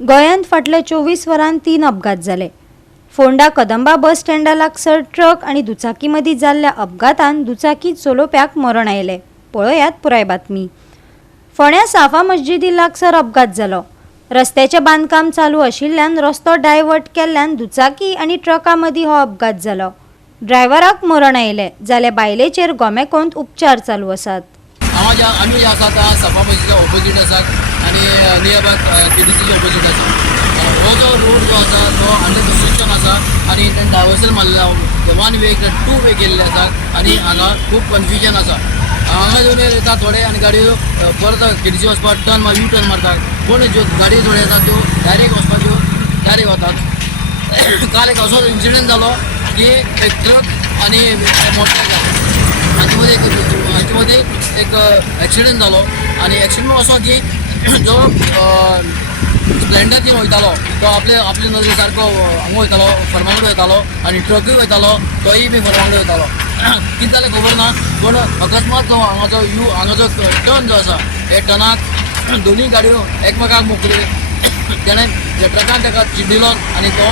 गोंयांत फाटल्या 24 वरांत 3 अपघात जाले. फोंडा कदंबा बस स्टँडा लागसार ट्रक आनी दुचाकी मदीं जाल्ल्या अपघातान दुचाकी चलोवप्याक मरण आयलें. पळयात पुराय बातमी. फोंड्या साफा मस्जिदी लागसार अपघात जालो. रस्त्याचें बांदकाम चालू आशिल्ल्यान रस्तो डायवर्ट केल्ल्यान दुचाकी आनी ट्रका मदीं हो अपघात जालो. ड्रायव्हराक मरण आयलें जाल्यार बायलेचेर गोमेकोंत उपचार चालू आसात. आम्ही आसा सफा मस्जिदच्या ऑपोजीट आसात आणि नियर बाय केडीसीच्या ऑपोजीट आसा. हो जो रोड जो आसा तो अंडर कन्स्ट्रक्शन आसा आणि तें डायवर्सल मारलेला. वन वे टू वे केल्ले आसात आणि हांगा खूब कन्फ्युजन आसा. हांगा येवन येता थोडे आनी गाडयो परत केडीसी वचपाक टर्न यू टर्न मारतात. पूण ज्यो गाडयो थोड्यो येतात त्यो डायरेक्ट वचपाक त्यो डायरेक्ट वतात. काल एक असो इन्सिडंट जालो की एक ट्रक आणि मोटरसायकल हाचे एक ॲक्सिडेंट जालो. आणि ॲक्सिडेंट असो की जो स्प्लेंडर तीन वयतालो तो आपले नदरे सारको हांगा वयतालो फर्मागुडी वयतालो आणि ट्रकूय वयतालो तोय बी फर्मागुडी वयतालो. कितें जालें खबर ना पूण अकस्मात जो हांगाचो टर्न जो आसा हे टर्नाक दोनूय गाडयो एकमेकाक मोकल्यो. तेणें ट्रकान ताका चिड्डिलो आणि तो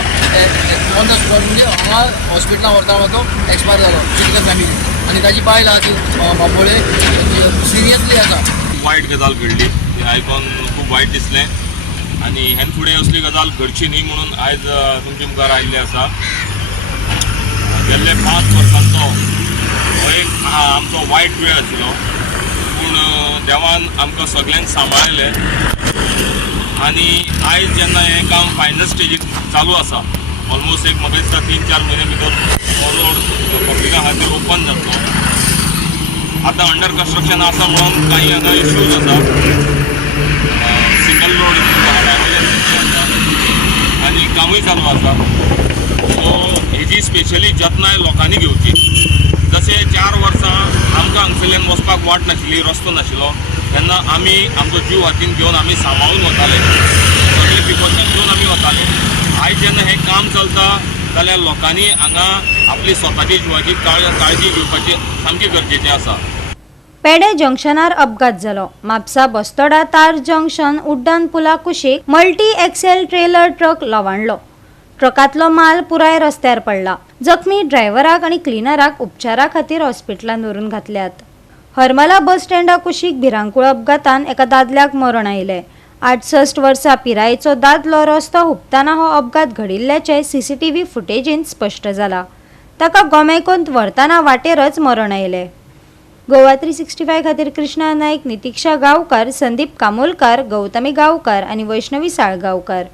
ऑन द स्पॉट म्हणजे हांगा हॉस्पिटलांत व्हरता तो एक्सपायर जालो क्रिटिकल फॅमिली. आणि ताची बायल आहा ती बांबोळे सिरियसली आसा. वायट गजाल घडली ती आयकून खूब वायट दिसलें आनी हेन फुडें असली गजाल घडची न्ही म्हणून आयज तुमचे मुखार आयिल्ले आसा. गेल्ले 5 वर्सांचो हो एक आमचो वायट वेळ आशिल्लो पूण देवान आमकां सगळ्यांक सांबाळलें आनी आयज जेन्ना हें काम फायनल स्टेजीक चालू आसा ऑलमोस्ट एक म्हाका दिसता 3-4 म्हयने भितर हो रोड पब्लिका खातीर ओपन जातलो. आतां अंडर कन्स्ट्रक्शन आसा म्हणून काही हांगा इश्यूज आसा. सिंगल रोड आसा आनी कामूय चालू आसा. सो हेजी स्पेशली जतनाय लोकांनी घेवची. जशें 4 वर्सां आमकां हांगसरल्यान वचपाक वाट नाशिल्ली, रस्तो नाशिल्लो तेन्ना आमी आमचो जीव हातीन घेवन आमी सांबाळून वताले. सगळे प्रिकॉशन घेवन आमी वताले. आयज जेन्ना हें काम चलता जाल्यार लोकांनी हांगा आपली स्वताची जिवाची काळजी घेवपाची सामकी गरजेचें आसा. पेडे जंक्शनार अपघात जालो. म्हापसा बस्तोडा तार जंक्शन उड्डाण पुला कुशीक मल्टी एक्सेल ट्रेलर ट्रक लवाणलो. ट्रकांतलो माल पुराय रस्त्यार पडला. जखमी ड्रायव्हराक आनी क्लिनराक उपचारा खातीर हॉस्पिटलांत व्हरून घातल्यात. हरमला बस स्टँडा कुशीक भिरांकूळ अपघातान एका दादल्याक मरण आयलें. 68 वर्सां पिरायेचो दादलो रस्तो हुपतना हो अपघात घडिल्ल्याचें सीसीटीव्ही फुटेजींत स्पश्ट जालां. ताका गोमेकोंत व्हरतना वाटेरच मरण आयलें. गोवा 365 खातीर कृष्णा नायक, नितिक्षा गांवकार, संदीप कामोलकार, गौतमी गांवकार आनी वैष्णवी साळगांवकार.